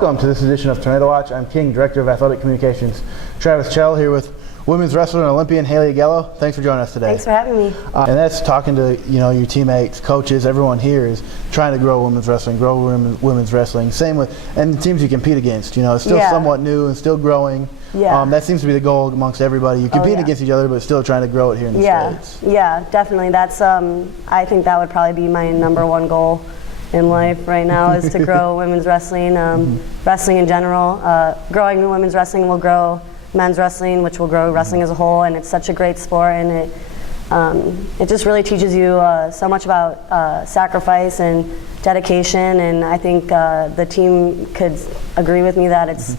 Welcome to this edition of Tornado Watch. I'm King, Director of Athletic Communications. Travis Chell here with women's wrestler and Olympian Haley Augello. Thanks for joining us today. Thanks for having me. And that's talking to your teammates, coaches, everyone here is trying to grow women's wrestling, women's wrestling. Same with and the teams you compete against. It's still somewhat new and still growing. Yeah. That seems to be the goal amongst everybody. You compete against each other, but still trying to grow it here in the States. Yeah, definitely. That's I think that would probably be my #1 goal in life right now is to grow women's wrestling, wrestling in general. Growing women's wrestling will grow men's wrestling, which will grow wrestling as a whole, and it's such a great sport, and it just really teaches you so much about sacrifice and dedication, and I think the team could agree with me that it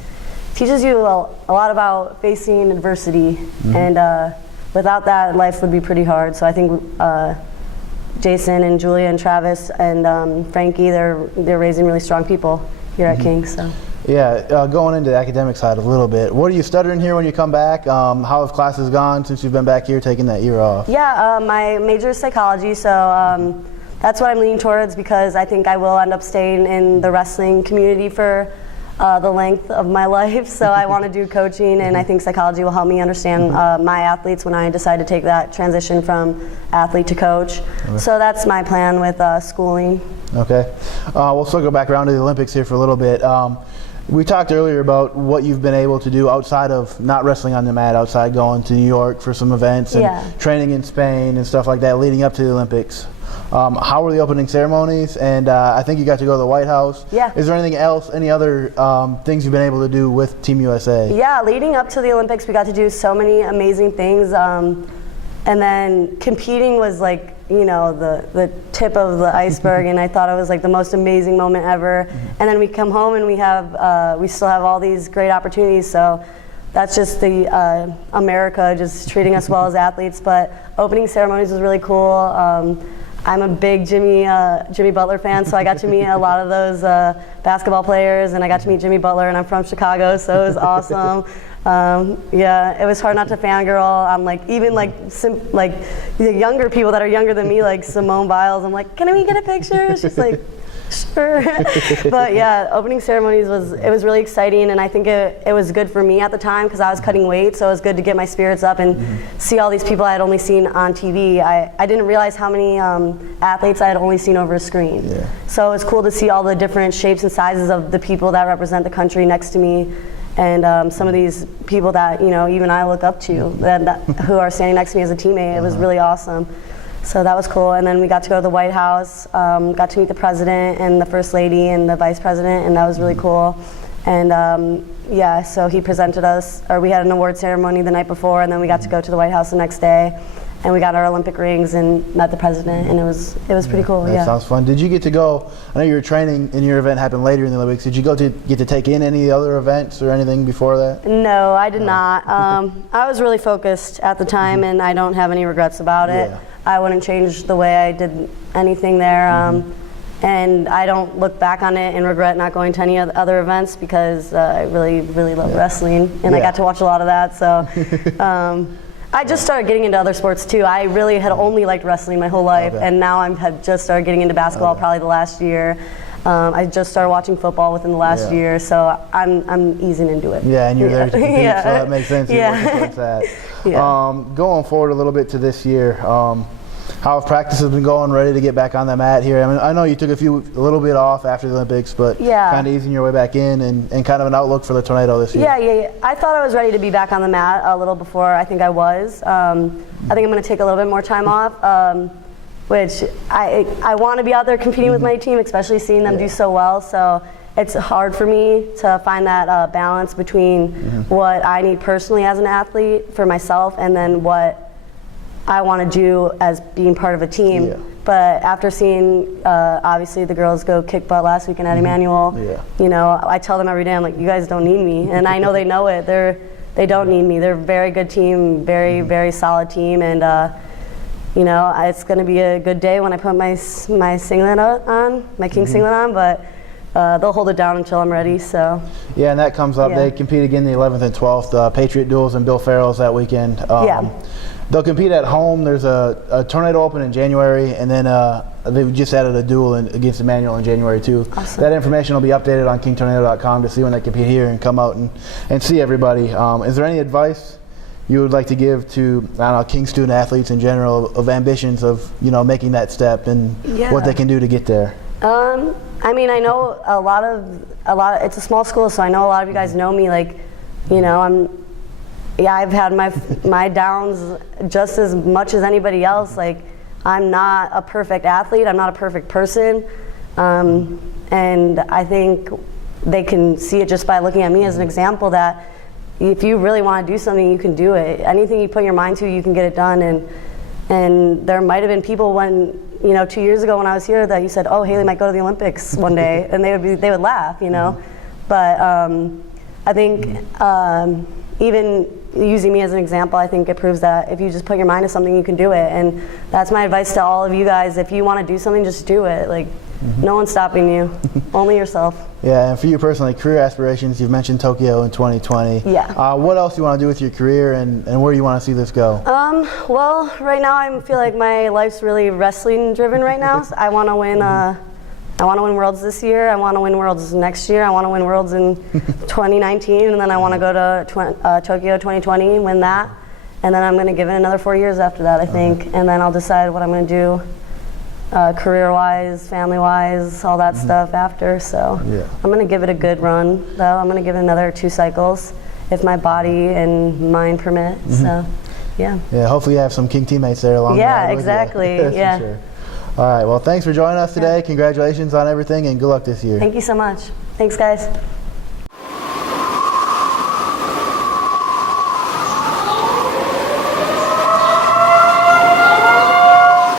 teaches you a lot about facing adversity, and without that, life would be pretty hard. So I think Jason and Julia and Travis and Frankie, they're raising really strong people here at King. So. Yeah, going into the academic side a little bit, what are you studying here when you come back? How have classes gone since you've been back here taking that year off? Yeah, my major is psychology, so that's what I'm leaning towards because I think I will end up staying in the wrestling community for the length of my life. So I want to do coaching, and I think psychology will help me understand my athletes when I decide to take that transition from athlete to coach. Okay. So that's my plan with schooling. Okay. We'll still go back around to the Olympics here for a little bit. We talked earlier about what you've been able to do outside of not wrestling on the mat, outside going to New York for some events and training in Spain and stuff like that leading up to the Olympics. How were the opening ceremonies? And I think you got to go to the White House. Yeah. Is there anything else, any other things you've been able to do with Team USA? Yeah, leading up to the Olympics, we got to do so many amazing things. And then competing was like, the tip of the iceberg, and I thought it was like the most amazing moment ever. And then we come home and we still have all these great opportunities. So that's just the America just treating us well as athletes. But opening ceremonies was really cool. I'm a big Jimmy Butler fan, so I got to meet a lot of those basketball players, and I got to meet Jimmy Butler, and I'm from Chicago, so it was awesome. It was hard not to fangirl. I'm even the younger people that are younger than me, like Simone Biles. I'm like, can we get a picture? She's like, sure. But yeah, opening ceremonies was really exciting, and I think it was good for me at the time because I was cutting weight, so it was good to get my spirits up and see all these people I had only seen on TV. I didn't realize how many athletes I had only seen over a screen. Yeah. So it was cool to see all the different shapes and sizes of the people that represent the country next to me. And some of these people that even I look up to, who are standing next to me as a teammate, it was really awesome. So that was cool. And then we got to go to the White House, got to meet the president and the first lady and the vice president, and that was really cool. And so he presented us, or we had an award ceremony the night before, and then we got to go to the White House the next day. And we got our Olympic rings and met the president, and it was pretty cool. That sounds fun. Did you get to go? I know you were training, and your event happened later in the Olympics. Did you get to take in any other events or anything before that? No, I did not. I was really focused at the time, and I don't have any regrets about it. Yeah. I wouldn't change the way I did anything there, and I don't look back on it and regret not going to any other events because I really, really love wrestling, and I got to watch a lot of that. So. I just started getting into other sports too. I really had only liked wrestling my whole life, and now I have just started getting into basketball probably the last year. I just started watching football within the last year, so I'm easing into it. Yeah, and you're there to compete, so that makes sense. You're working towards that. Going forward a little bit to this year, how have practices been going? Ready to get back on the mat here? I mean, I know you took a little bit off after the Olympics, but kind of easing your way back in and kind of an outlook for the Tornado this year. Yeah. I thought I was ready to be back on the mat a little before I think I was. I think I'm going to take a little bit more time off, which I want to be out there competing with my team, especially seeing them do so well. So it's hard for me to find that balance between what I need personally as an athlete for myself and then what I want to do as being part of a team. Yeah. But after seeing obviously the girls go kick butt last weekend at Emmanuel, I tell them every day, I'm like, you guys don't need me, and I know they know it. They don't need me. They're a very good team, very very solid team, and it's going to be a good day when I put my singlet on, my King singlet on, but they'll hold it down until I'm ready. So yeah, and that comes up. They compete again the 11th and 12th Patriot duels and Bill Farrell's that weekend. They'll compete at home. There's a Tornado Open in January, and then they've just added a duel against Emmanuel in January too. Awesome. That information will be updated on kingtornado.com to see when they compete here and come out and see everybody. Is there any advice you would like to give to, I don't know, King student athletes in general of ambitions of, you know, making that step and what they can do to get there? I mean, I know a lot of it's a small school, so I know a lot of you guys know me. Like, you know, I've had my downs just as much as anybody else. Like, I'm not a perfect athlete. I'm not a perfect person. And I think they can see it just by looking at me as an example that if you really want to do something, you can do it. Anything you put your mind to, you can get it done. And there might have been people when, you know, 2 years ago when I was here that you said, oh, Haley might go to the Olympics one day, and they would laugh, you know. But I think even using me as an example, I think it proves that if you just put your mind to something, you can do it. And that's my advice to all of you guys. If you want to do something, just do it. Like, no one's stopping you, only yourself. Yeah, and for you personally, career aspirations, you've mentioned Tokyo in 2020. Yeah. What else do you want to do with your career, and where do you want to see this go? Well, right now I feel like my life's really wrestling driven right now. So I want to win. I want to win Worlds this year. I want to win Worlds next year. I want to win Worlds in 2019, and then I want to go to Tokyo 2020 and win that. And then I'm going to give it another 4 years after that, I think. And then I'll decide what I'm going to do career-wise, family-wise, all that stuff after. So I'm going to give it a good run, though. I'm going to give it another 2 cycles if my body and mind permit. So, yeah. Yeah, hopefully you have some King teammates there along the way. Yeah, exactly. Yeah. For sure. All right, well, thanks for joining us today. Congratulations on everything, and good luck this year. Thank you so much. Thanks, guys.